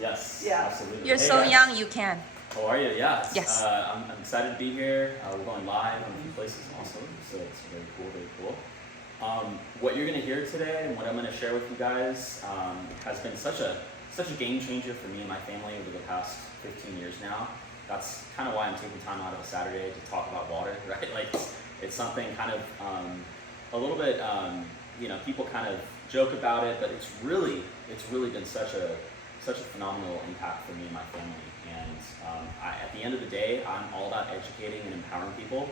Yes. Yeah. Absolutely. You're Hey, so guys. young, you can. How are you? Yeah. Yes. I'm excited to be here. We're going live on a few places also, so it's very cool, very cool. What you're going to hear today and what I'm going to share with you guys has been such a game changer for me and my family over the past 15 years now. That's kind of why I'm taking time out of a Saturday to talk about water, right? Like it's something kind of a little bit, people kind of joke about it, but it's really been such a phenomenal impact for me and my family. And at the end of the day, I'm all about educating and empowering people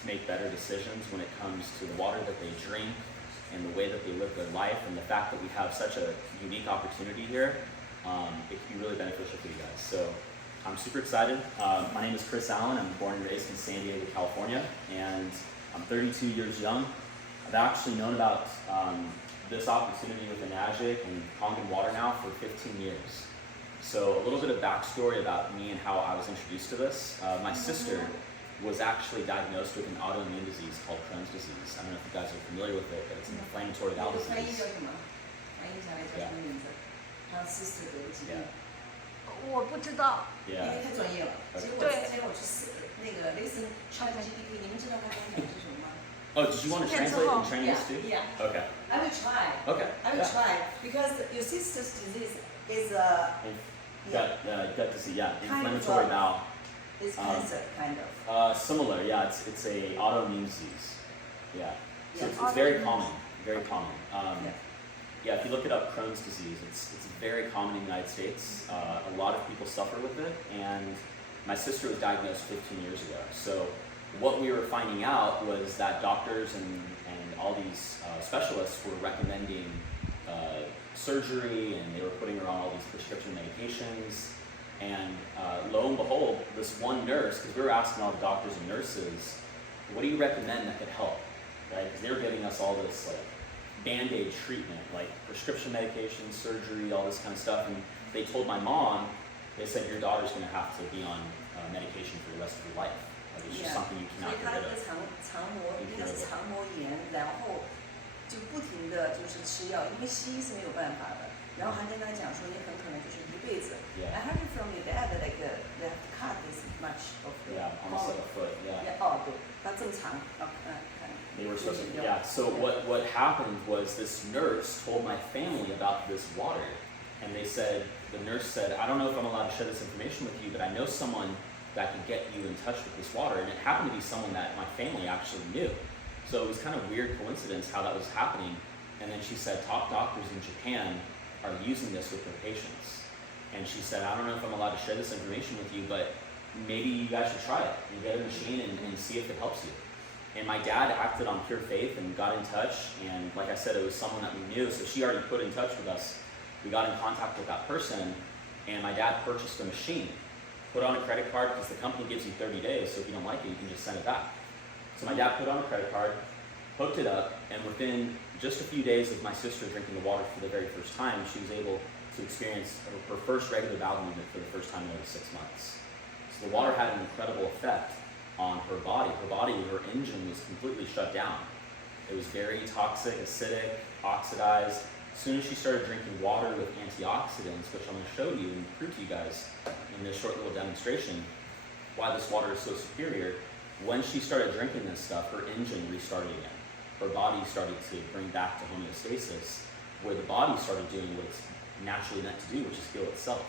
to make better decisions when it comes to the water that they drink and the way that they live their life, and the fact that we have such a unique opportunity here. It can be really beneficial for you guys. So I'm super excited. My name is Chris Allen. I'm born and raised in San Diego, California, and I'm 32 years young. I've actually known about this opportunity with Enagic and Kangen Water now for 15 years. So a little bit of backstory about me and how I was introduced to this. My sister was actually diagnosed with an autoimmune disease called Crohn's disease. I don't know if you guys are familiar with it, but it's an inflammatory bowel disease. Yeah. 我不知道。 Yeah. 因为太专业了。结果之前我去那个类似 ChatGPT， 你们知道它跟我讲是什么吗？ Oh, did you want to translate and train this too? Yeah. Okay. I will try. Okay. I will try because your sister's disease is Gut disease, yeah. Kind of Inflammatory bowel. is cancer kind of. Similar, yeah. It's a autoimmune disease. Yeah. So Yeah. it's very common. Very common. Yeah. Yeah, if you look it up, Crohn's disease, it's very common in the United States. A lot of people suffer with it, and my sister was diagnosed 15 years ago. So what we were finding out was that doctors and all these specialists were recommending surgery, and they were putting her on all these prescription medications. And lo and behold, this one nurse, because we were asking all the doctors and nurses, what do you recommend that could help, right? Because they were giving us all this like Band-Aid treatment, like prescription medication, surgery, all this kind of stuff. And they told my mom, they said, your daughter's going to have to be on medication for the rest of your life. Like, it's just something you 所 cannot 以它 get 那 rid 个 of. 肠膜应该是肠膜炎，然后就不停的就是吃药，因为西医是没有办法的。然后还跟他讲说，你很可能就是一辈子。Yeah. I heard from your dad like they have to cut this much of the Yeah, almost like a foot, yeah. Yeah. 哦，对，它正常。They were supposed to, yeah. So what happened was this nurse told my family about this water, and the nurse said, I don't know if I'm allowed to share this information with you, but I know someone that can get you in touch with this water. And it happened to be someone that my family actually knew. So it was kind of weird coincidence how that was happening. And then she said, top doctors in Japan are using this with their patients. And she said, I don't know if I'm allowed to share this information with you, but maybe you guys should try it and get a machine and see if it helps you. And my dad acted on pure faith and got in touch. And like I said, it was someone that we knew. So she already put in touch with us. We got in contact with that person, and my dad purchased a machine. Put on a credit card because the company gives you 30 days. So if you don't like it, you can just send it back. So my dad put on a credit card, hooked it up, and within just a few days of my sister drinking the water for the very first time, she was able to experience her first regular bowel movement for the first time in over 6 months. So the water had an incredible effect on her body. Her engine was completely shut down. It was very toxic, acidic, oxidized. As soon as she started drinking water with antioxidants, which I'm going to show you and prove to you guys in this short little demonstration why this water is so superior, when she started drinking this stuff, her engine restarted again. Her body started to bring back to homeostasis, where the body started doing what it's naturally meant to do, which is heal itself.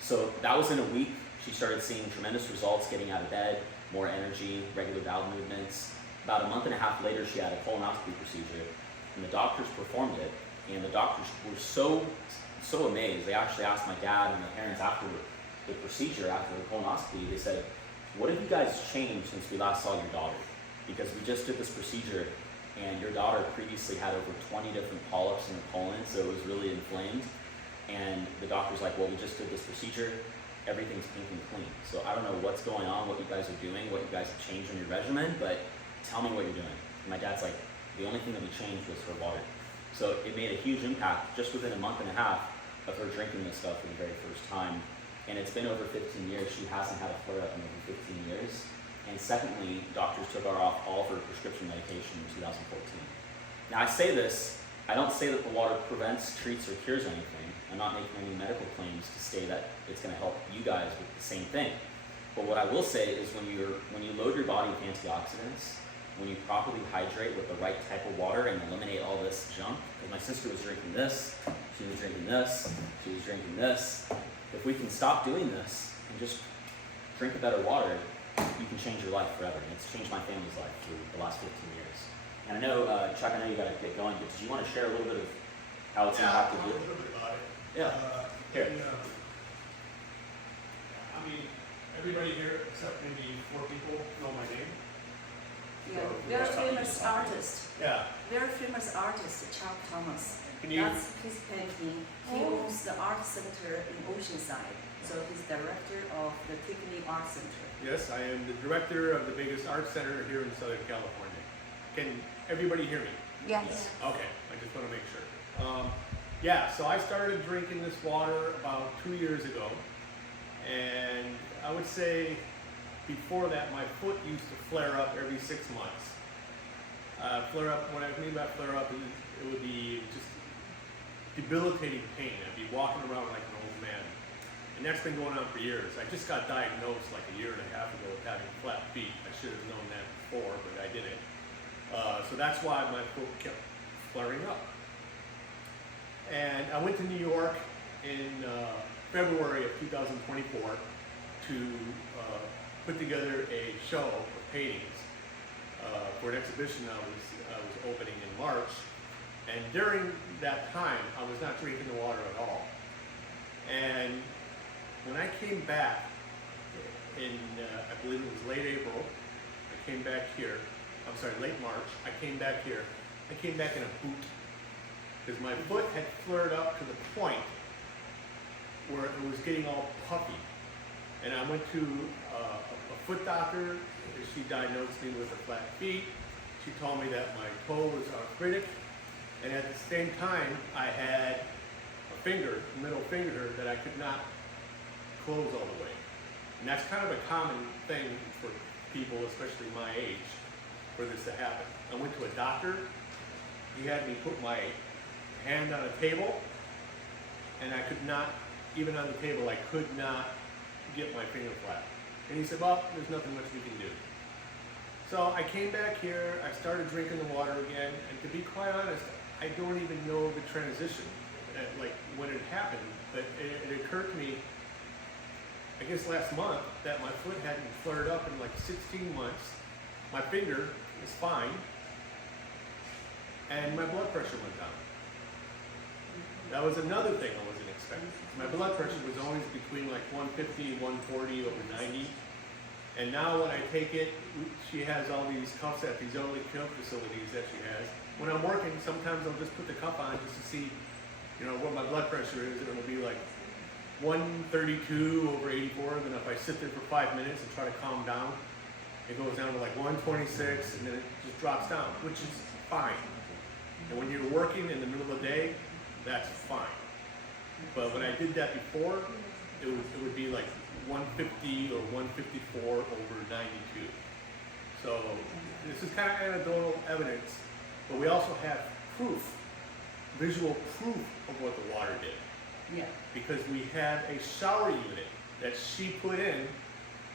So that was in a week. She started seeing tremendous results, getting out of bed, more energy, regular bowel movements. About a month and a half later, she had a colonoscopy procedure, and the doctors performed it, and the doctors were so amazed. They actually asked my dad and my parents after the procedure, after the colonoscopy, they said, what have you guys changed since we last saw your daughter? Because we just did this procedure, and your daughter previously had over 20 different polyps in her colon, so it was really inflamed. And the doctor's like, well, we just did this procedure, everything's pink and clean. So I don't know what's going on, what you guys are doing, what you guys have changed in your regimen, but tell me what you're doing. And my dad's like, the only thing that we changed was her water. So it made a huge impact just within a month and a half of her drinking this stuff for the very first time. And it's been over 15 years. She hasn't had a flare-up in over 15 years. And secondly, doctors took her off all of her prescription medication in 2014. Now I say this, I don't say that the water prevents, treats, or cures anything. I'm not making any medical claims to say that it's going to help you guys with the same thing. But what I will say is when you load your body with antioxidants, when you properly hydrate with the right type of water and eliminate all this junk, because my sister was drinking this, she was drinking this, she was drinking this. If we can stop doing this and just drink a better water, you can change your life forever. And it's changed my family's life for the last 15 years. And I know, Chuck, I know you got to get going, but did you want to share a little bit of how it's impacted you? A little bit about it. Yeah. Here. I mean, everybody here except maybe 4 people know my name. Yeah, very famous artist. Yeah. Very famous artist, Chuck Thomas. Can you? That's his painting. He owns the art center in Oceanside. So he's director of the Tiffany Art Center. Yes, I am the director of the biggest art center here in Southern California. Can everybody hear me? Yes. Okay, I just want to make sure. Yeah, so I started drinking this water about 2 years ago, and I would say before that my foot used to flare up every 6 months. Flare up, what I mean by flare up is it would be just debilitating pain. I'd be walking around like an old man. And that's been going on for years. I just got diagnosed like a year and a half ago with having flat feet. I should have known that before, but I didn't. So that's why my foot kept flaring up. And I went to New York in February of 2024 to put together a show of paintings for an exhibition I was opening in March. And during that time, I was not drinking the water at all. And when I came back in, I believe it was late April, I came back here, I'm sorry, late March, I came back here. I came back in a boot because my foot had flared up to the point where it was getting all puffy. And I went to a foot doctor. She diagnosed me with flat feet. She told me that my toe was arthritic. And at the same time, I had a finger, middle finger, that I could not close all the way. And that's kind of a common thing for people, especially my age, for this to happen. I went to a doctor. He had me put my hand on a table, and I could not, even on the table, I could not get my finger flat. And he said, well, there's nothing much we can do. So I came back here, I started drinking the water again, and to be quite honest, I don't even know the transition, like when it happened, but it occurred to me, I guess last month, that my foot hadn't flared up in like 16 months. My finger is fine, and my blood pressure went down. That was another thing I wasn't expecting. My blood pressure was always between like 150 and 140 over 90. And now when I take it, she has all these cuffs at these early care facilities that she has. When I'm working, sometimes I'll just put the cuff on just to see, you know, what my blood pressure is, and it'll be like 132 over 84. And then if I sit there for 5 minutes and try to calm down, it goes down to like 126, and then it just drops down, which is fine. And when you're working in the middle of the day, that's fine. But when I did that before, it would be like 150 or 154 over 92. So this is kind of anecdotal evidence, but we also have proof, visual proof of what the water did. Yeah. Because we had a shower unit that she put in,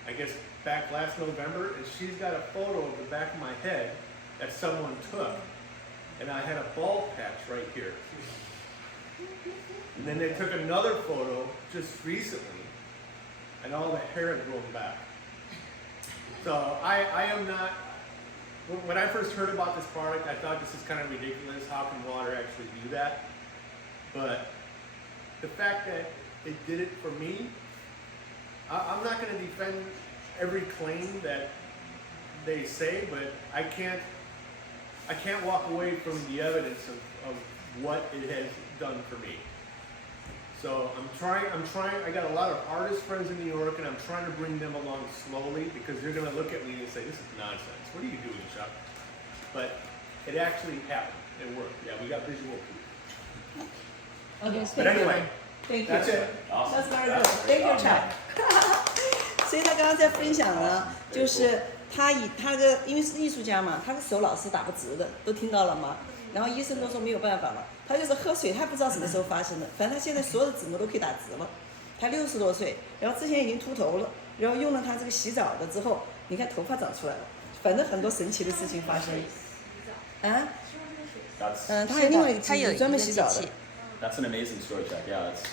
I guess back last November, and she's got a photo of the back of my head that someone took, and I had a bald patch right here. And then they took another photo just recently, and all the hair had grown back. So I am not, when I first heard about this product, I thought this is kind of ridiculous. How can water actually do that? But the fact that it did it for me, I'm not going to defend every claim that they say, but I can't walk away from the evidence of what it has done for me. So I'm trying, I got a lot of artist friends in New York, and I'm trying to bring them along slowly, because they're gonna look at me and say, this is nonsense. What are you doing, Chuck? But it actually happened. It worked. Yeah, we got visual proof. Okay, But anyway, thank you. that's it. Awesome. That's very good. Thank you, Chuck. 所以他刚刚在分享呢，就是他的，因为是艺术家嘛，他的手老是打不直的，都听到了吗？然后医生都说没有办法了，他就是喝水，他不知道什么时候发生的，反正他现在所有的指模都可以打直了。他60多岁，然后之前已经秃头了，然后用了他这个洗澡的之后，你看头发长出来了，反正很多神奇的事情发生。啊？ That's 他有另外一个他有一机器专门个洗澡的机器。that's an amazing story, Jack. Yeah, it's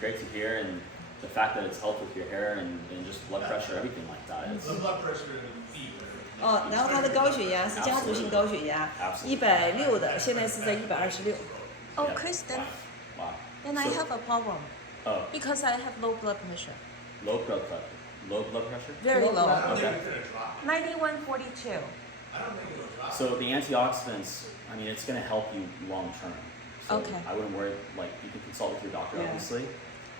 great to hear, and the fact that it's helped with your hair and just blood pressure, everything like that. It's, The blood pressure and the fever. 哦，然后他的高血压是家族性高血压，160的，现在是在126。Oh, Yeah. Kristen, wow. then I So- have a problem Oh, because I have low blood pressure. low blood pressure. Low blood pressure. Very Low low. blood I don't Okay. think it's gonna drop. 91/42. I don't think it'll drop. So the antioxidants, I mean, it's going to help you long term. So Okay. I wouldn't worry. Like you can consult with your doctor, Yeah. obviously.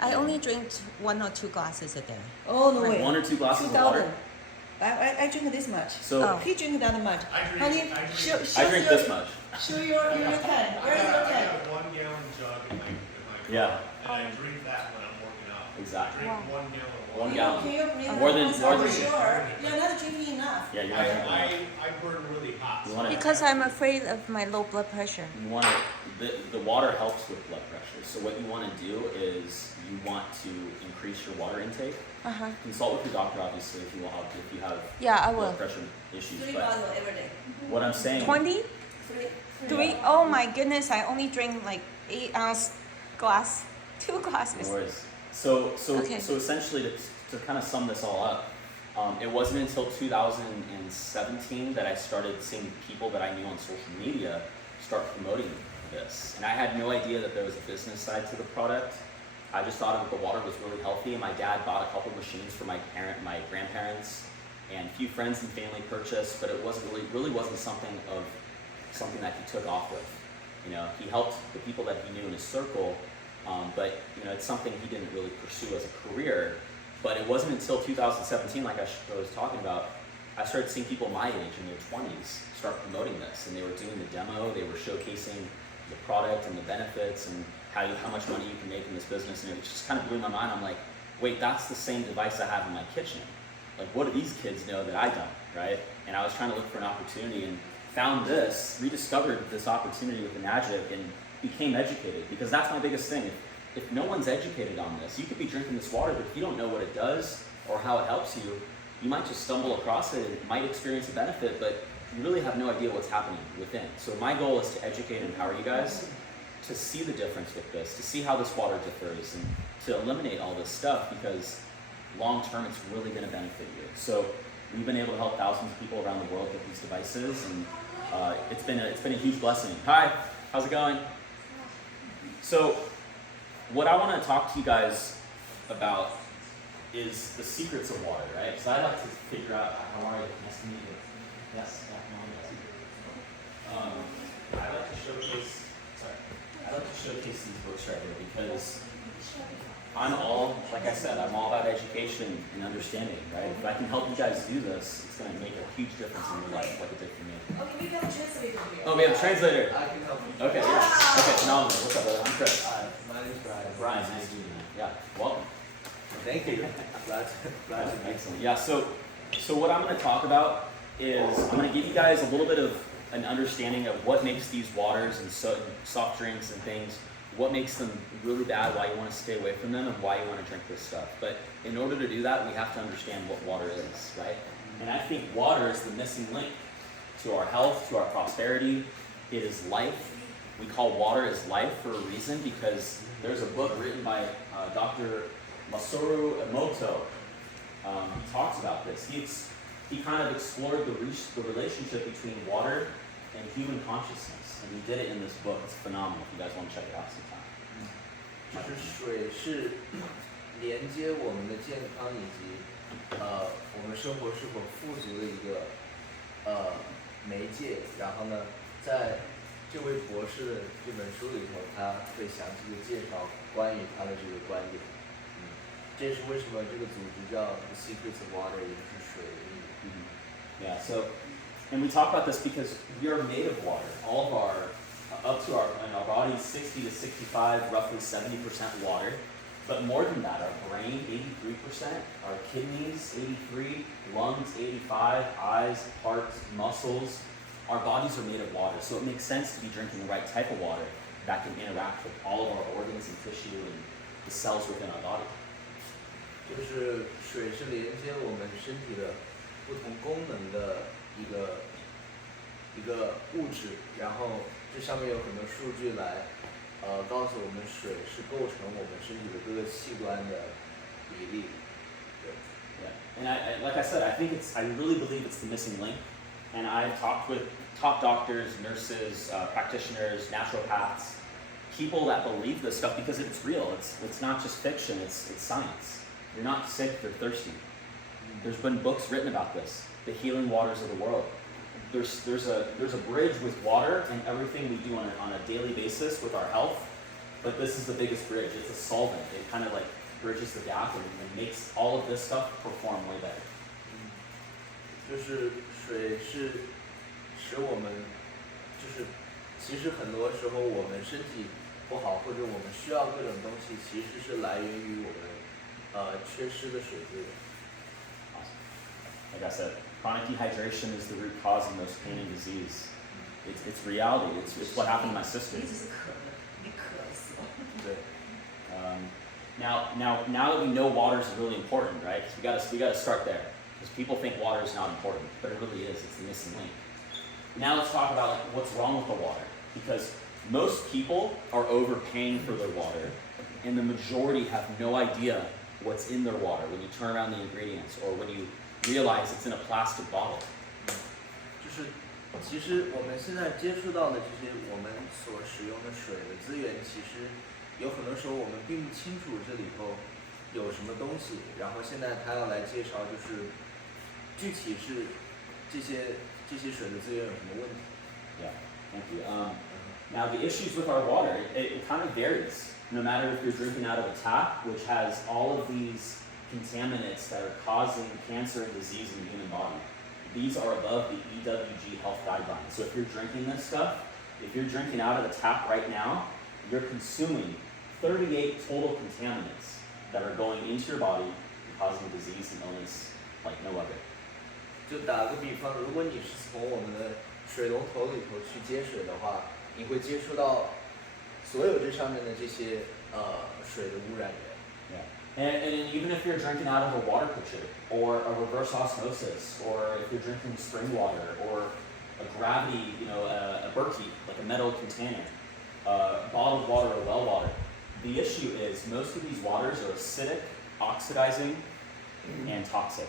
I only drink 1 or 2 glasses a day. Oh no way. 1 or 2 glasses of water. 2000. I drink this much. So Oh. He drink that much. I drink- Honey, I drink- show, I show drink your, this much. Show your can. Where is your I can? got a 1 gallon jug in my Yeah. car, and I drink that when I'm working out. Exactly. Drink Wow. 1 gallon of One water. gallon. Can you bring More that than- one more for than- sure. You're not drinking enough. Yeah, you're not drinking enough. I burn really hot. You want to. Because I'm afraid of my low blood pressure. You want to. The water helps with blood pressure. So what you want to do is you want to increase your water intake. Uh-huh. Consult with your doctor, obviously, if you have Yeah, I will. blood pressure issues. 3 But bottles every day. what I'm saying. 20? 3. 3? Oh my goodness, I only drink like 8-ounce glass. 2 glasses. No worries. So Okay. essentially, to kind of sum this all up, it wasn't until 2017 that I started seeing people that I knew on social media start promoting this, and I had no idea that there was a business side to the product. I just thought the water was really healthy, and my dad bought a couple machines for my grandparents, and a few friends and family purchased, but it wasn't really wasn't something that he took off with. You know, he helped the people that he knew in his circle, but you know, it's something he didn't really pursue as a career. But it wasn't until 2017, like I was talking about, I started seeing people my age in their 20s start promoting this, and they were doing the demo, they were showcasing the product and the benefits and how much money you can make in this business, and it just kind of blew my mind. I'm like, wait, that's the same device I have in my kitchen. Like, what do these kids know that I don't, right? And I was trying to look for an opportunity and found this, rediscovered this opportunity with the magic, and became educated, because that's my biggest thing. If no one's educated on this, you could be drinking this water, but if you don't know what it does or how it helps you, you might just stumble across it and might experience a benefit, but you really have no idea what's happening within. So my goal is to educate and empower you guys to see the difference with this, to see how this water differs, and to eliminate all this stuff, because long term it's really going to benefit you. So we've been able to help thousands of people around the world with these devices, and it's been a huge blessing. Hi, how's it going? So what I want to talk to you guys about is the secrets of water, right? Because I like to figure out how are you? Nice to meet you. Yes, I like to showcase. Sorry, I like to showcase these books right here because I'm all, like I said, I'm all about education and understanding, right? If I can help you guys do this, it's going to make a huge difference in your life, like it did for me. Okay, we have a translator here. Oh, we have a translator. I can help you. Okay, yeah. Okay, phenomenal. What's up, brother? I'm Chris. Hi, my name's Brian. Brian, nice to meet you. Yeah, welcome. Thank you. Glad to meet you. Excellent. Yeah, so what I'm going to talk about is I'm going to give you guys a little bit of an understanding of what makes these waters and soft drinks and things, what makes them really bad, why you want to stay away from them, and why you want to drink this stuff. But in order to do that, we have to understand what water is, right? And I think water is the missing link to our health, to our prosperity. It is life. We call water is life for a reason, because there's a book written by Dr. Masaru Emoto. He talks about this. He kind of explored the relationship between water and human consciousness, and he did it in this book. It's phenomenal. If you guys want to check it out sometime. 就是水是连接我们的健康以及我们生活是否富足的一个媒介。然后呢，在这位博士的这本书里头，他会详细的介绍关于他的这个观点。这是为什么这个组织叫 The Secrets of Water， 也就是水的秘密。Yeah. So, and we talk about this because we are made of water. All of our up to our bodies, 60 to 65, roughly 70% water. But more than that, our brain, 83%, our kidneys, 83, lungs, 85, eyes, hearts, muscles, our bodies are made of water, so it makes sense to be drinking the right type of water that can interact with all of our organs and tissue and the cells within our body. 就是水是连接我们身体的不同功能的一个物质，然后这上面有很多数据来告诉我们水是构成我们身体的各个器官的比例。对。Yeah. And like I said, I really believe it's the missing link. And I've talked with top doctors, nurses, practitioners, naturopaths, people that believe this stuff because it's real. It's not just fiction. It's science. You're not sick. You're thirsty. There's been books written about this. The healing waters of the world. There's a bridge with water and everything we do on a daily basis with our health. But this is the biggest bridge. It's a solvent. It kind of like bridges the gap and makes all of this stuff perform way better. 就是水是使我们，就是其实很多时候我们身体不好或者我们需要各种东西，其实是来源于我们缺失的水资源。Like I said, chronic dehydration is the root cause of most pain and disease. It's reality. It's what happened to my sister. 一直是渴的，你渴的时候。对。Now that we know water is really important, right? We gotta start there because people think water is not important, but it really is. It's the missing link. Now let's talk about what's wrong with the water, because most people are overpaying for their water, and the majority have no idea what's in their water when you turn around the ingredients or when you realize it's in a plastic bottle. 就是其实我们现在接触到的这些我们所使用的水的资源，其实有很多时候我们并不清楚这里头有什么东西，然后现在他要来介绍，就是具体是这些水的资源有什么问题。Yeah, thank you. Now the issues with our water, it kind of varies. No matter if you're drinking out of a tap, which has all of these contaminants that are causing cancer and disease in the human body. These are above the EWG health guidelines. So if you're drinking this stuff, if you're drinking out of the tap right now, you're consuming 38 total contaminants that are going into your body and causing disease and illness like no other. 就打个比方，如果你是从我们的水龙头里头去接水的话，你会接触到所有这上面的这些水的污染源。Yeah. And even if you're drinking out of a water pitcher or a reverse osmosis, or if you're drinking spring water or a gravity, a Berkey, like a metal container, bottled water or well water, the issue is most of these waters are acidic, oxidizing, and toxic,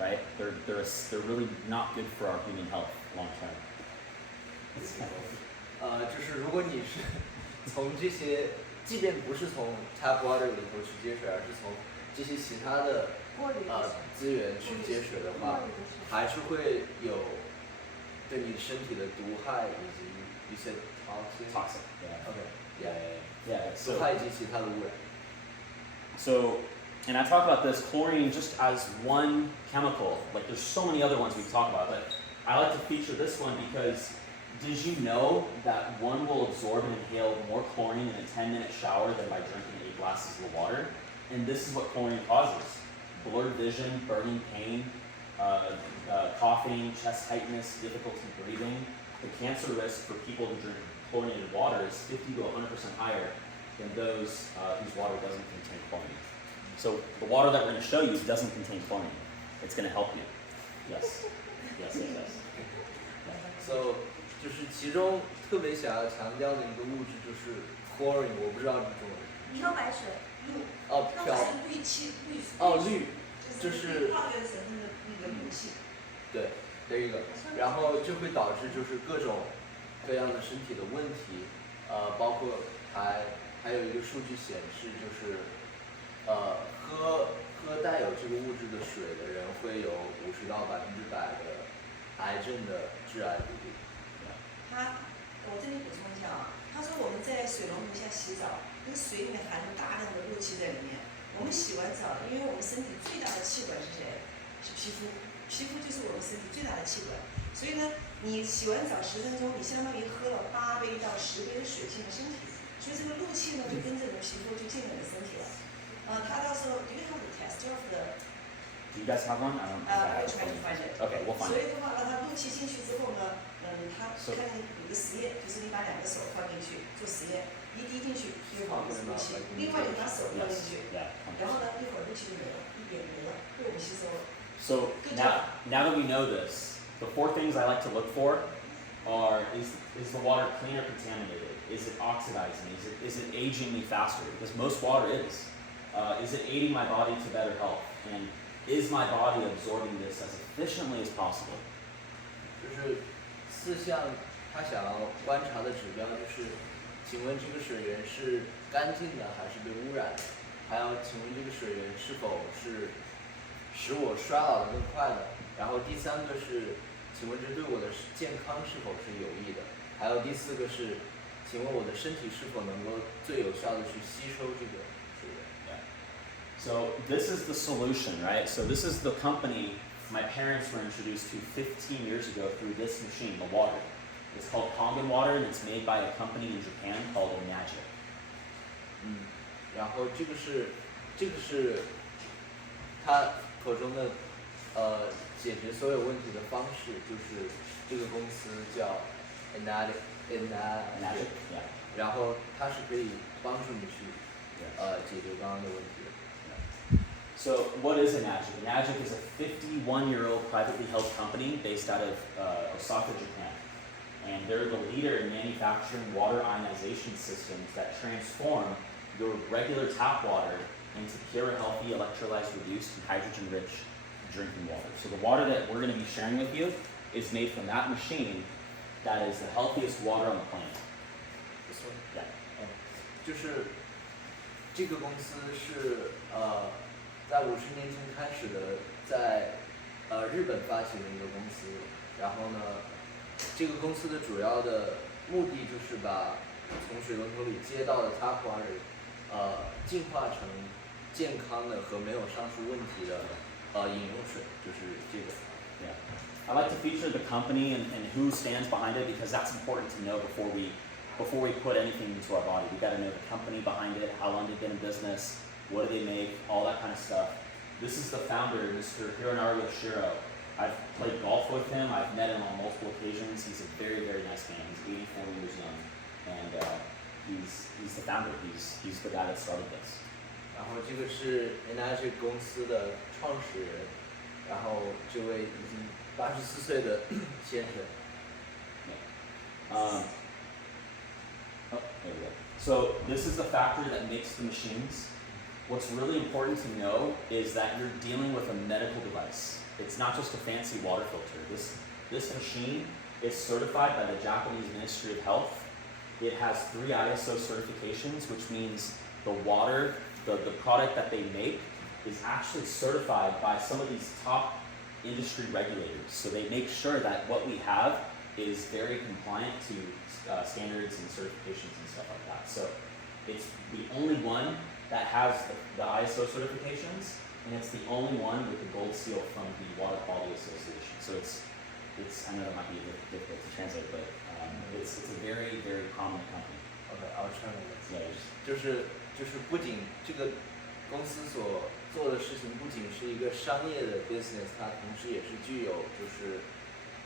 right? They're really not good for our human health long term. 就是如果你是从这些，即便不是从 tap water 里头去接水，而是从这些其他的资源去接水的话，还是会有对你身体的毒害以及一些 Toxic. Yeah. OK， Yeah. 毒害以及其他的污染。So, and I talk about this chlorine just as one chemical. Like there's so many other ones we can talk about, but I like to feature this one because did you know that one will absorb and inhale more chlorine in a 10-minute shower than by drinking 8 glasses of water? And this is what chlorine causes: blurred vision, burning pain, coughing, chest tightness, difficulty breathing. The cancer risk for people who drink chlorinated water is 50 to 100% higher than those whose water doesn't contain chlorine. So the water that we're going to show you doesn't contain chlorine. It's going to help you. Yes. Yes. So 就是其中特别想要强调的一个物质就是 chlorine， 我不知道这中文。漂白水，氯。哦，漂白水氯气，氯。哦，氯，就是化学成分的那个氯气。对，这个，然后就会导致就是各种各样的身体的问题，包括还有一个数据显示，就是喝带有这个物质的水的人会有50到100%的癌症的致癌比例。我这里补充一下啊，他说我们在水龙头下洗澡，那个水里面含有大量的氯气在里面。我们洗完澡，因为我们身体最大的气管是谁？是皮肤，皮肤就是我们身体最大的气管。所以呢，你洗完澡10分钟，你相当于喝了8杯到10杯的水进了身体，所以这个氯气呢就跟着你的皮肤就进了你的身体了。他到时候 do you have the tester of the Do you guys have one? I don't know. I'm trying to find it. Okay, we'll find 所 it. 以的话，让它录气进去之后呢，它 So- 看见有个实验，就是你把2个手放进去做实验，一滴进去吸入好的录气，另外你把手放进 Yes. 去， Yeah. 然后呢一会儿录气就没了，一点没了，被我们吸收了。 So Good now that we know this, the 4 things I like to look for are: is the water clean or contaminated? Is it oxidizing? Is it aging me faster? Because most water is. Is it aiding my body to better health? And is my body absorbing this as efficiently as possible? 就是4项他想要观察的指标，就是请问这个水源是干净的还是被污染的？还要请问这个水源是否是使我衰老的更快的？然后第3个是，请问这对我的健康是否是有益的？还有第4个是，请问我的身体是否能够最有效的去吸收这个水源？ So this is the solution, right? So this is the company my parents were introduced to 15 years ago through this machine, the water. It's called Kangen Water, and it's made by a company in Japan called Magic. 然后这个是他口中的解决所有问题的方式，就是这个公司叫 Magic, Magic， yeah. 然后它是可以帮助你去解决刚刚的问题的。 So what is Magic? Magic is a 51-year-old privately held company based out of Osaka, Japan. And they're the leader in manufacturing water ionization systems that transform your regular tap water into pure, healthy, electrolyte reduced, and hydrogen-rich drinking water. So the water that we're going to be sharing with you is made from that machine that is the healthiest water on the planet. This one？ Yeah. 就是这个公司是在50年前开始的，在日本发起的一个公司。然后呢，这个公司的主要的目的就是把从水龙头里接到的 tap water，净化成健康的和没有上述问题的饮用水，就是这个。 Yeah. I like to feature the company and who stands behind it because that's important to know before we put anything into our body. We got to know the company behind it, how long they've been in business, what do they make, all that kind of stuff. This is the founder, Mr. Hironari Yoshiro. I've played golf with him. I've met him on multiple occasions. He's a very, very nice man. He's 84 years young, and he's the founder. He's the guy that started this. 然后这个是 Energy 公司的创始人，然后这位已经84岁的先生。 Oh, there we go. So this is the factory that makes the machines. What's really important to know is that you're dealing with a medical device. It's not just a fancy water filter. This machine is certified by the Japanese Ministry of Health. It has 3 ISO certifications, which means the water, the product that they make is actually certified by some of these top industry regulators. So they make sure that what we have is very compliant to standards and certifications and stuff like that. So it's the only one that has the ISO certifications, and it's the only one with the gold seal from the Water Quality Association. So it's I know that might be a bit difficult to translate, but it's a very, very prominent company. I'll translate. Yeah, 就是不仅这个公司所做的事情不仅是一个商业的 business， 它同时也是具有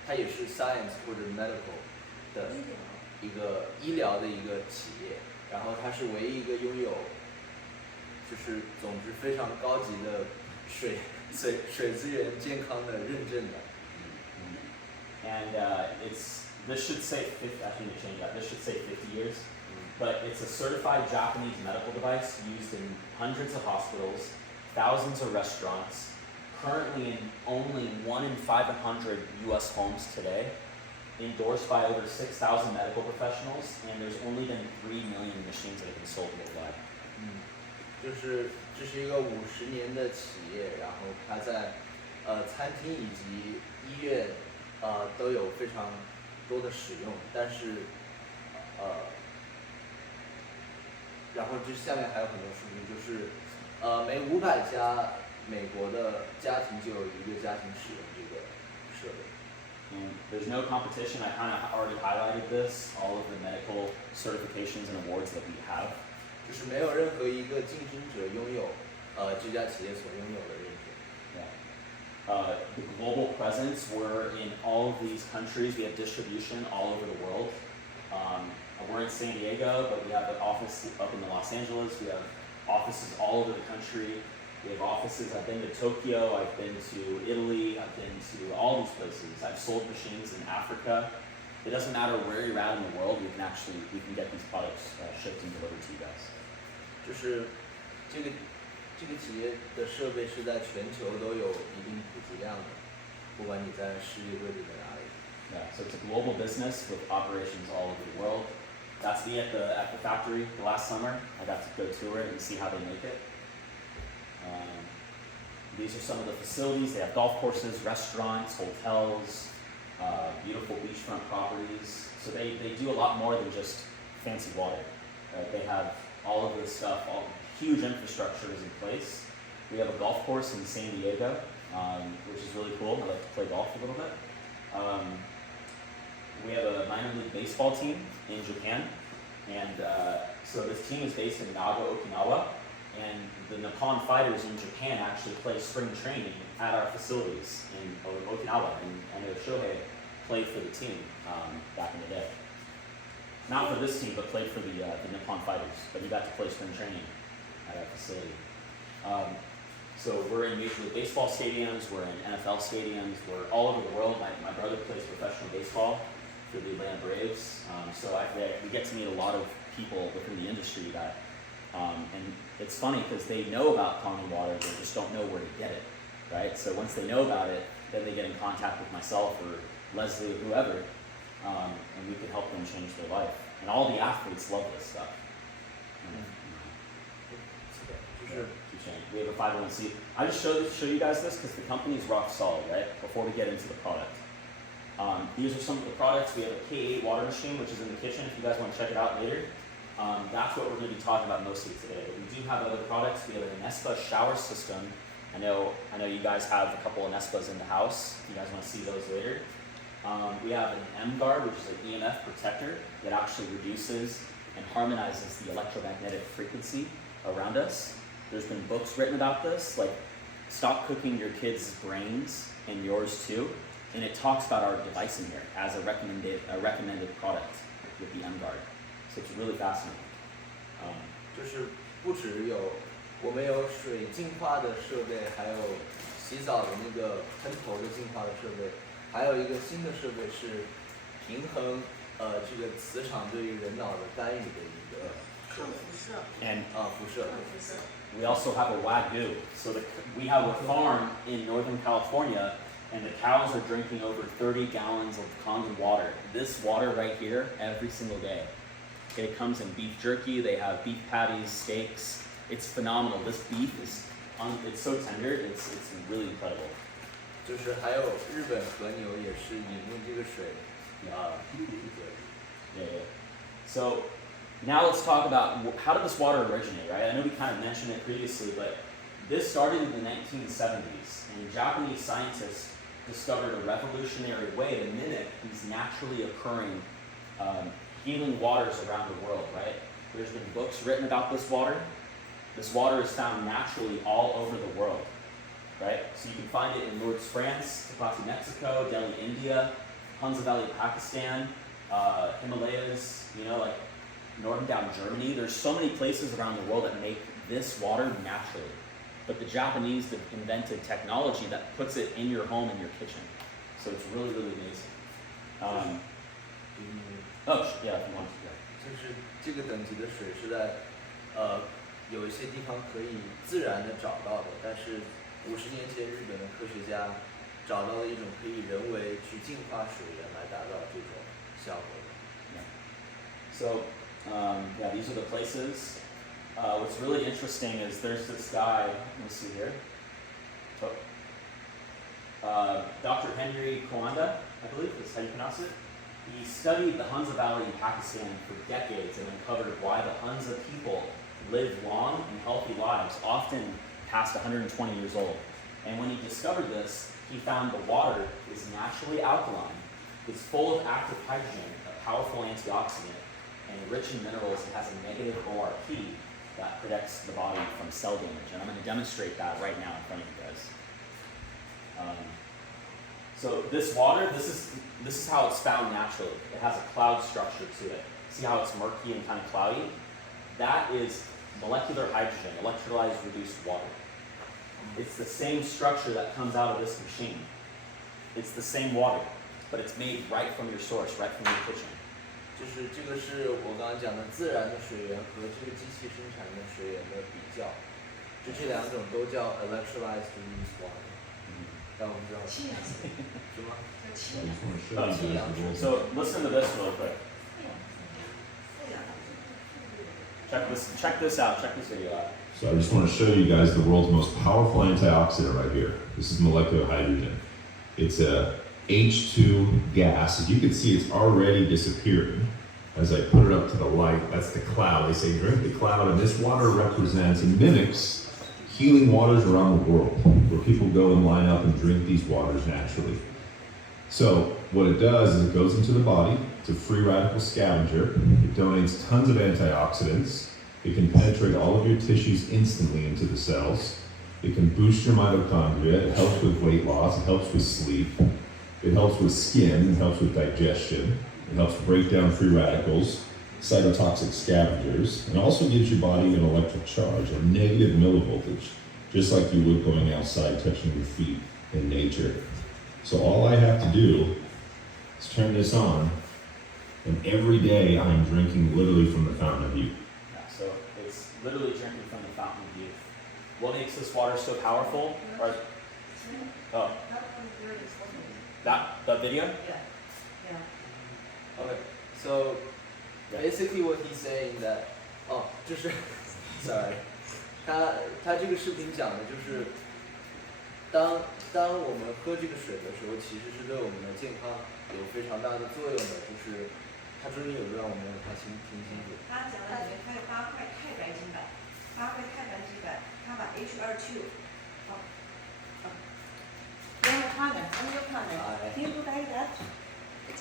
它也是 science 或者 medical 的一个医疗的一个企业，然后它是唯一一个拥有就是总之非常高级的水资源健康的认证的。And this should say 50. I need to change that. This should say 50 years. But it's a certified Japanese medical device used in hundreds of hospitals, thousands of restaurants, currently in only 1 in 500 U.S. homes today, endorsed by over 6,000 medical professionals, and there's only been 3 million machines that have been sold worldwide. 就是这是一个50年的企业，然后它在餐厅以及医院都有非常多的使用，但是然后这下面还有很多数据，就是每500家美国的家庭就有1个家庭使用这个设备。And there's no competition. I kind of already highlighted this, all of the medical certifications and awards that we have. 就是没有任何一个竞争者拥有这家企业所拥有的认证。Yeah. the global presence. We're in all of these countries. We have distribution all over the world. We're in San Diego, but we have an office up in Los Angeles. We have offices all over the country. We have offices. I've been to Tokyo. I've been to Italy. I've been to all these places. I've sold machines in Africa. It doesn't matter where you're at in the world. We can get these products shipped and delivered to you guys. 就是这个企业的设备是在全球都有一定普及量的，不管你在世界各地在哪里。Yeah, so it's a global business with operations all over the world. That's me at the factory the last summer. I got to go tour it and see how they make it. These are some of the facilities. They have golf courses, restaurants, hotels, beautiful beachfront properties. So they do a lot more than just fancy water. Right? They have all of this stuff, all huge infrastructure is in place. We have a golf course in San Diego, which is really cool. I like to play golf a little bit. We have a minor league baseball team in Japan, and so this team is based in Naga, Okinawa, and the Nippon fighters in Japan actually play spring training at our facilities in Okinawa, and I know Shohei played for the team back in the day. Not for this team, but played for the Nippon fighters, but he got to play spring training at our facility. So we're in Major League Baseball stadiums, we're in NFL stadiums, we're all over the world. My brother plays professional baseball for the Atlanta Braves, so we get to meet a lot of people within the industry that, and it's funny because they know about Kangen Water, they just don't know where to get it, right? So once they know about it, then they get in contact with myself or Leslie or whoever, and we can help them change their life. And all the athletes love this stuff. We have a 501c. I just show you guys this because the company's rock solid, right? Before we get into the product. These are some of the products. We have a K8 water machine, which is in the kitchen if you guys want to check it out later. That's what we're going to be talking about mostly today. But we do have other products. We have an Anespa shower system. I know you guys have a couple of Anespas in the house. If you guys want to see those later. We have an M-Guard, which is an EMF protector that actually reduces and harmonizes the electromagnetic frequency around us. There's been books written about this, like Stop Cooking Your Kids' Brains and Yours Too. And it talks about our device in here as a recommended product with the M-Guard. So it's really fascinating. 就是不只有我们有水净化的设备，还有洗澡的那个喷头的净化的设备，还有一个新的设备是平衡这个磁场对于人脑的干预的一个设备。And 辐射。we also have a Wagyu. So we have a farm in Northern California, and the cows are drinking over 30 gallons of Kangen water. This water right here, every single day. It comes in beef jerky. They have beef patties, steaks. It's phenomenal. This beef is, it's so tender. It's really incredible. 就是还有日本和牛也是引用这个水Yeah. So now let's talk about how did this water originate, right? I know we kind of mentioned it previously, but this started in the 1970s, and Japanese scientists discovered a revolutionary way to mimic these naturally occurring healing waters around the world, right? There's been books written about this water. This water is found naturally all over the world, right? So you can find it in Lourdes, France, Tepati, Mexico, Delhi, India, Hunza Valley, Pakistan, Himalayas, like northern down Germany. There's so many places around the world that make this water naturally. But the Japanese invented technology that puts it in your home, in your kitchen. So it's really, really amazing. Yeah, if you want to. 就是这个等级的水是在有一些地方可以自然的找到的，但是50年前日本的科学家找到了一种可以人为去净化水源来达到这种效果的。So, these are the places. What's really interesting is there's this guy, let me see here. Dr. Henry Kowanda, I believe is how you pronounce it. He studied the Hunza Valley in Pakistan for decades and uncovered why the Hunza people live long and healthy lives, often past 120 years old. And when he discovered this, he found the water is naturally alkaline, it's full of active hydrogen, a powerful antioxidant, and rich in minerals. It has a negative ORP that protects the body from cell damage. And I'm going to demonstrate that right now in front of you guys. So this water, this is how it's found naturally. It has a cloud structure to it. See how it's murky and kind of cloudy? That is molecular hydrogen, electrolyzed reduced water. It's the same structure that comes out of this machine. It's the same water, but it's made right from your source, right from your kitchen. 就是这个是我刚刚讲的自然的水源和这个机器生产的水源的比较，就这两种都叫 electrolyzed reduced water。但我不知道氢氧水，什么 I just want to show you guys the world's So listen to this real quick. 负氧。 Check this out. Check this video out. So I just want to show you guys the world's most powerful antioxidant right here. This is molecular hydrogen. It's a H2 gas. As you can see, it's already disappearing. As I put it up to the light, that's the cloud. They say drink the cloud, and this water represents and mimics healing waters around the world, where people go and line up and drink these waters naturally. So what it does is it goes into the body. It's a free radical scavenger. It donates tons of antioxidants. It can penetrate all of your tissues instantly into the cells. It can boost your mitochondria. It helps with weight loss. It helps with sleep. It helps with skin. It helps with digestion. It helps break down free radicals, cytotoxic scavengers, and also gives your body an electric charge, a negative millivoltage, just like you would going outside touching your feet in nature. So all I have to do is turn this on, and every day I am drinking literally from the fountain of youth. Yeah, so it's literally drinking from the fountain of youth. What makes this water so powerful? Or, oh, that video? Yeah. Okay, so Yeah. basically what he's saying that 就是 sorry， 他这个视频讲的就是当我们喝这个水的时候，其实是对我们的健康有非常大的作用的，就是他中间有个让我没有太听清楚。他讲的里面它有8块钛白金板，8块钛白金板，他把 H2 然后他呢，on your comment, can you go back that?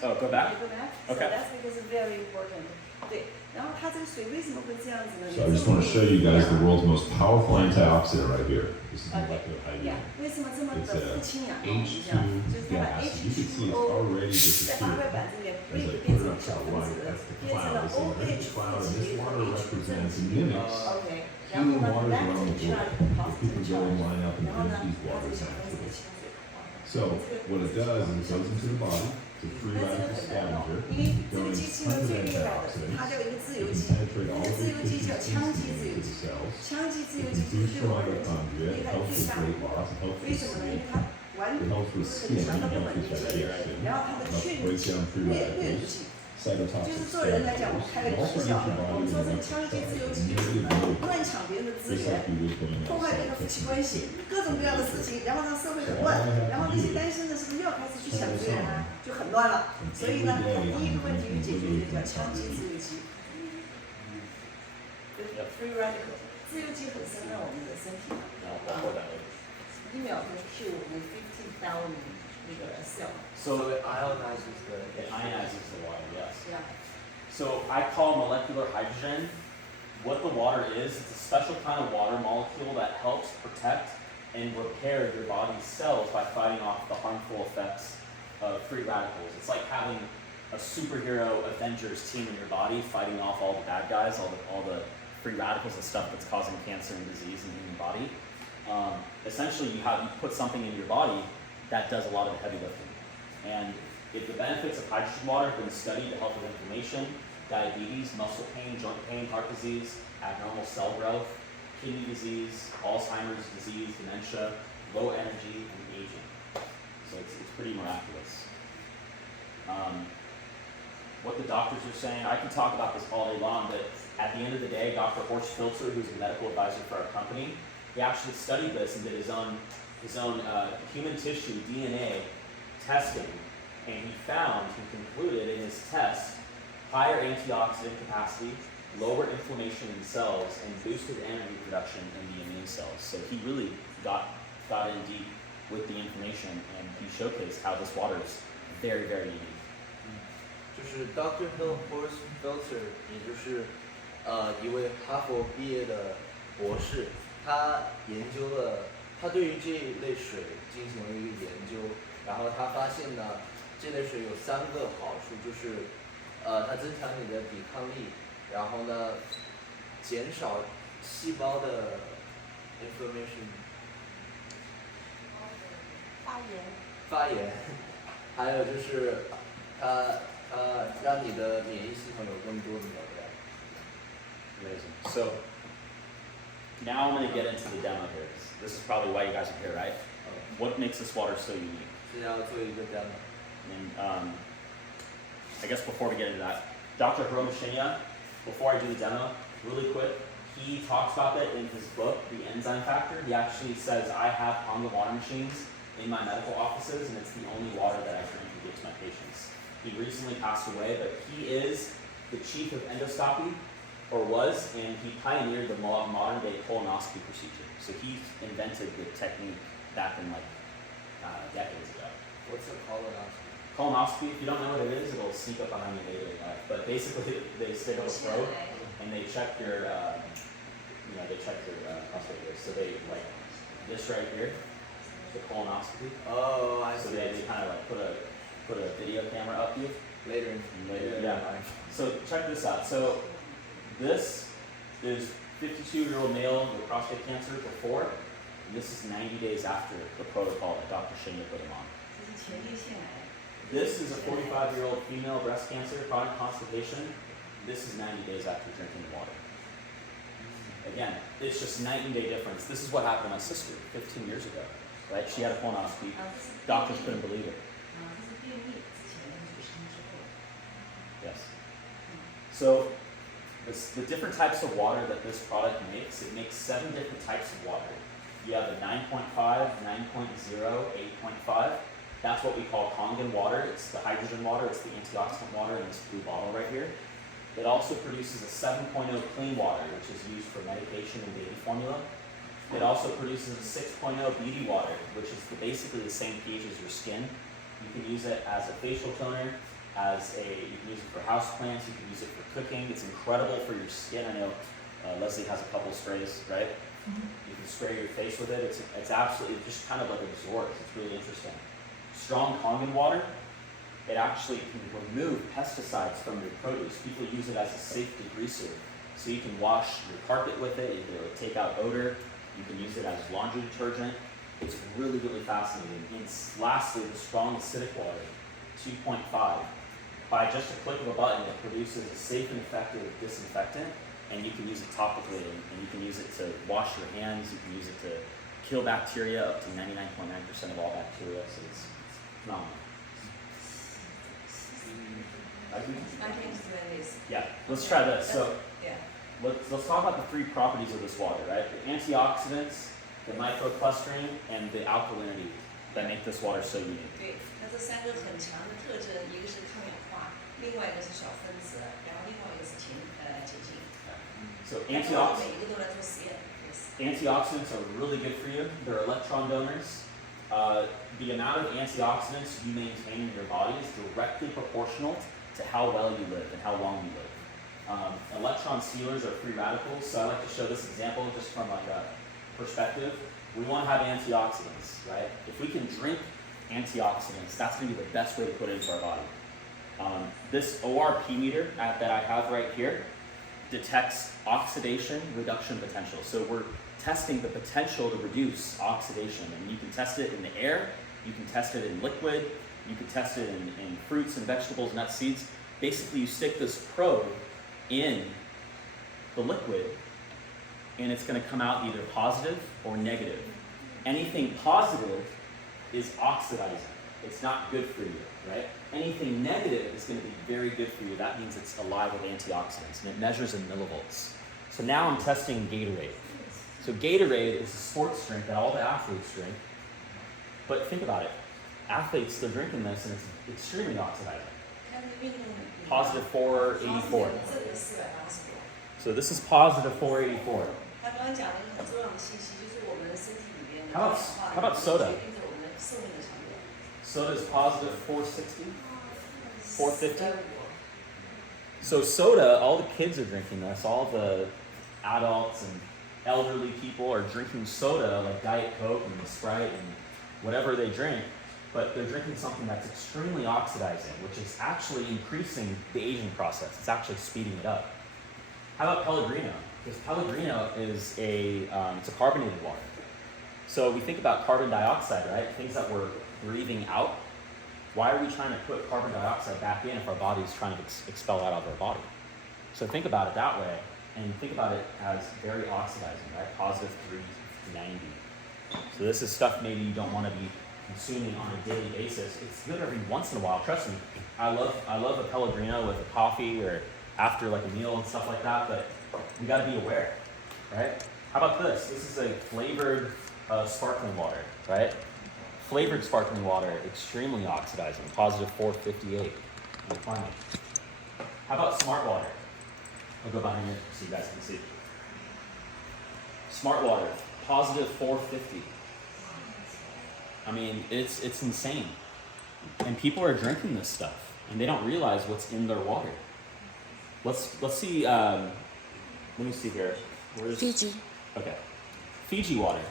Oh, go back? Go back. Okay. So that's because it's very important. 对，然后它这个水为什么会这样子呢？ So I just want to show you guys the world's most powerful antioxidant right here. This is molecular Yeah. hydrogen. 为什么这么的 It's 不 a 清氧？ H2 就是它把 gas. You can see it's H2O already 在8块 disappearing. 板子里面 As I 变 put 成 it up to 小 the 分 light, 子， that's the 变成 cloud. 了 They say drink the cloud, and this water represents and mimics OK，然后 healing 呢 waters around ，lactic the world. charge Where people go and positive charge， line up and 然后 drink 呢， these 它这 waters 个小分子的 naturally. 清水。 So what it does is it goes into the body. It's a free 但这个 radical 很难弄， scavenger. 因为 It 这个机 donates 器呢 tons of 最厉害的， antioxidants. 它叫一个自 It 由 can 基， penetrate 这 all 个 of 自 your 由基 tissues 叫羟基 instantly 自由 into 基 the，cells. 羟基自 It 由 can 基 boost 对 your 我们人体 mitochondria. 厉 It 害 helps 最 with 大。 weight loss. It helps 为 with 什么呢？因 sleep. 为它完 It helps 不 with 是 skin. 强 It 调的 helps 稳 with 定性， digestion. 然后它的 It helps 确 break down free 略 radicals. 性。 Cytotoxic 就是做人来讲，我们开了一 scavengers. It 个 also 玩 gives 笑 your，我们 body 说 an 这个羟 electric 基自由 charge, 基 a 就是 negative 乱 millivoltage, 抢别人的资 just 源 like。you would going 破坏别 outside 人夫妻 touching 关 your 系 feet. 各种各样的事情，然后让社会很乱，然后那些单身的是不是又要开始去抢资源啊？就很乱了。所以呢，第一个问题就解决就叫羟基自由基。Free radical， 自由基很深入我们的身体嘛，1秒钟 Q with 15,000那个 cell。 So it ionizes the It ionizes the water, yes. Yeah. So I call molecular hydrogen, what the water is, it's a special kind of water molecule that helps protect and repair your body's cells by fighting off the harmful effects of free radicals. It's like having a superhero Avengers team in your body fighting off all the bad guys, all the free radicals and stuff that's causing cancer and disease in the human body. Essentially, you put something in your body that does a lot of the heavy lifting. And if the benefits of hydrogen water have been studied to help with inflammation, diabetes, muscle pain, joint pain, heart disease, abnormal cell growth, kidney disease, Alzheimer's disease, dementia, low energy, and aging. So it's pretty miraculous. What the doctors are saying, I can talk about this all day long, but at the end of the day, Dr. Horst Filzer, who's a medical advisor for our company, he actually studied this and did his own human tissue DNA testing, and he concluded in his test higher antioxidant capacity, lower inflammation in cells, and boosted energy production in the immune cells. So he really got in deep with the information, and he showcased how this water is very, very unique. 就是 Dr. Horst Filzer， 也就是一位哈佛毕业的博士，他研究了他对于这一类水进行了一个研究，然后他发现呢，这类水有3个好处，就是它增强你的抵抗力，然后呢，减少细胞的 inflammation 发炎，还有就是它让你的免疫系统有更多的能量。 Amazing. So now I'm going to get into the demo here. This is probably why you guys are here, right? What makes this water so unique? 是要做一个 demo。 And I guess before we get into that, Dr. Hiromashina, before I do the demo, really quick, he talks about that in his book, The Enzyme Factor. He actually says, I have Kangen water machines in my medical offices, and it's the only water that I drink and give to my patients. He recently passed away, but he is the chief of endoscopy, or was, and he pioneered the modern day colonoscopy procedure. So he invented the technique back in like decades ago. What's a colonoscopy? Colonoscopy, if you don't know what it is, it'll sneak up behind you later in life. But basically, they stick up a probe and they check your, prostate here. So they like this right here, the colonoscopy. Oh, I So see. they kind of like put a video camera up you. Later. Yeah. So check this out. So this is 52-year-old male with prostate cancer before, and this is 90 days after the protocol that Dr. Shinya put him on. 这是前列腺癌。 This is a 45-year-old female breast cancer, chronic constipation. This is 90 days after drinking the water. Again, it's just night and day difference. This is what happened to my sister 15 years ago, right? She had a colonoscopy. Doctors couldn't believe it. 这是便秘之前女生之后。 Yes. So the different types of water that this product makes, it makes 7 different types of water. You have the 9.5, 9.0, 8.5. That's what we call Kangen water. It's the hydrogen water, it's the antioxidant water in this blue bottle right here. It also produces a 7.0 clean water, which is used for medication and baby formula. It also produces a 6.0 beauty water, which is basically the same pH as your skin. You can use it as a facial toner, you can use it for houseplants, you can use it for cooking. It's incredible for your skin. I know Leslie has a couple sprays, right? You can spray your face with it. It's absolutely, it just kind of like absorbs. It's really interesting. Strong Kangen water, it actually can remove pesticides from your produce. People use it as a safe degreaser. So you can wash your carpet with it, it'll take out odor. You can use it as laundry detergent. It's really, really fascinating. And lastly, the strong acidic water, 2.5. By just a click of a button, it produces a safe and effective disinfectant, and you can use it topically, and you can use it to wash your hands, you can use it to kill bacteria, up to 99.9% of all bacteria, so it's phenomenal. I can explain this. Yeah, let's try this. So Yeah. let's talk about the 3 properties of this water, right? The antioxidants, the microclustering, and the alkalinity that make this water so unique. 对，它这3个很强的特征，一个是抗氧化，另外一个是小分子，然后另外一个是洁净。 So 然后每一个都来做实验。Yes. antioxidants are really good for you. They're electron donors. The amount of antioxidants you maintain in your body is directly proportional to how well you live and how long you live. Electron sealers are free radicals, so I like to show this example just from like a perspective. We want to have antioxidants, right? If we can drink antioxidants, that's going to be the best way to put it into our body. This ORP meter that I have right here detects oxidation reduction potential. So we're testing the potential to reduce oxidation, and you can test it in the air, you can test it in liquid, you can test it in fruits and vegetables, nuts, seeds. Basically, you stick this probe in the liquid, and it's going to come out either positive or negative. Anything positive is oxidizing. It's not good for you, right? Anything negative is going to be very good for you. That means it's alive with antioxidants, and it measures in millivolts. So now I'm testing Gatorade. So Gatorade is a sports drink that all the athletes drink. But think about it. Athletes, they're drinking this, and it's extremely oxidizing. 看这个运动里面 Positive 484. 这个480多。 So this is positive 484. 他刚刚讲了一个很重要的信息，就是我们身体里面的 How about soda? 决定着我们寿命的长短。 Soda is positive 460, 450. So soda, all the kids are drinking this, all the adults and elderly people are drinking soda like Diet Coke and Sprite and whatever they drink, but they're drinking something that's extremely oxidizing, which is actually increasing the aging process. It's actually speeding it up. How about Pellegrino? Because Pellegrino is it's a carbonated water. So we think about carbon dioxide, right? Things that we're breathing out. Why are we trying to put carbon dioxide back in if our body is trying to expel that out of our body? So think about it that way, and think about it as very oxidizing, right? Positive 390. So this is stuff maybe you don't want to be consuming on a daily basis. It's good every once in a while. Trust me, I love a Pellegrino with a coffee or after like a meal and stuff like that. But we got to be aware, right? How about this? This is a flavored sparkling water, right? Flavored sparkling water, extremely oxidizing, positive 458. How about smart water? I'll go behind it so you guys can see. Smart water, positive 450. I mean, it's insane. And people are drinking this stuff, and they don't realize what's in their water. Let's see, let me see here. Where's Fiji. Okay. Fiji water.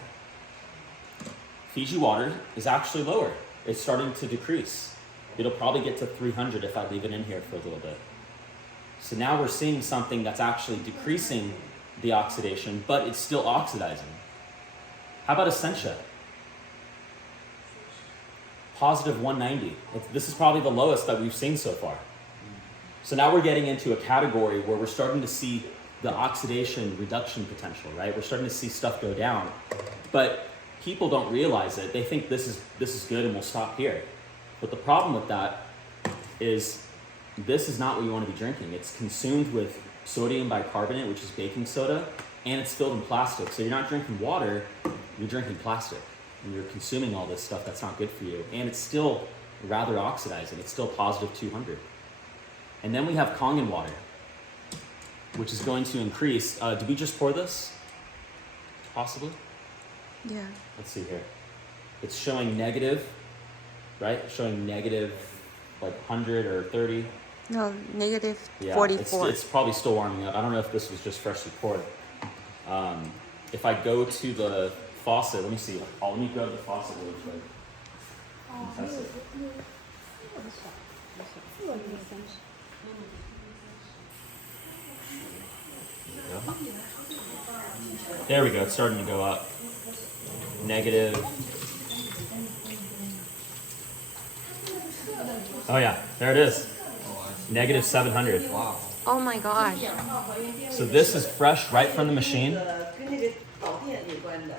Fiji water is actually lower. It's starting to decrease. It'll probably get to 300 if I leave it in here for a little bit. So now we're seeing something that's actually decreasing the oxidation, but it's still oxidizing. How about Essentia? Positive 190. This is probably the lowest that we've seen so far. So now we're getting into a category where we're starting to see the oxidation reduction potential, right? We're starting to see stuff go down, but people don't realize it. They think this is good and we'll stop here. But the problem with that is this is not what you want to be drinking. It's consumed with sodium bicarbonate, which is baking soda, and it's filled in plastic. So you're not drinking water, you're drinking plastic. And you're consuming all this stuff that's not good for you. And it's still rather oxidizing. It's still positive 200. And then we have Kangen water, which is going to increase. Did we just pour this? Possibly? Yeah. Let's see here. It's showing negative, right? Showing negative like 100 or 30. No, negative Yeah, 44. It's probably still warming up. I don't know if this was just freshly poured. If I go to the faucet, let me see. Let me go to the faucet really quick. And test it. There we go. It's starting to go up. Negative. Oh yeah, there it is. Negative 700. Wow. Oh my god. So this is fresh right from the machine. 跟那个导电有关的。